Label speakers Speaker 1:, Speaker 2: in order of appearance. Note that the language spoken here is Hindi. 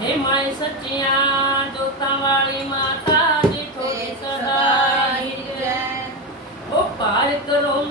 Speaker 1: ਹੇ ਮਾਏ ਸੱਚੀਆਂ ਜੋਤਾਂ ਵਾਲੀ ਮਾਤਾ ਜੀ ਤੁਹਾਡੀ ਸਦਾ ਹੀ ਜੈ ਉਹ ਪਾਰ ਕਰੋ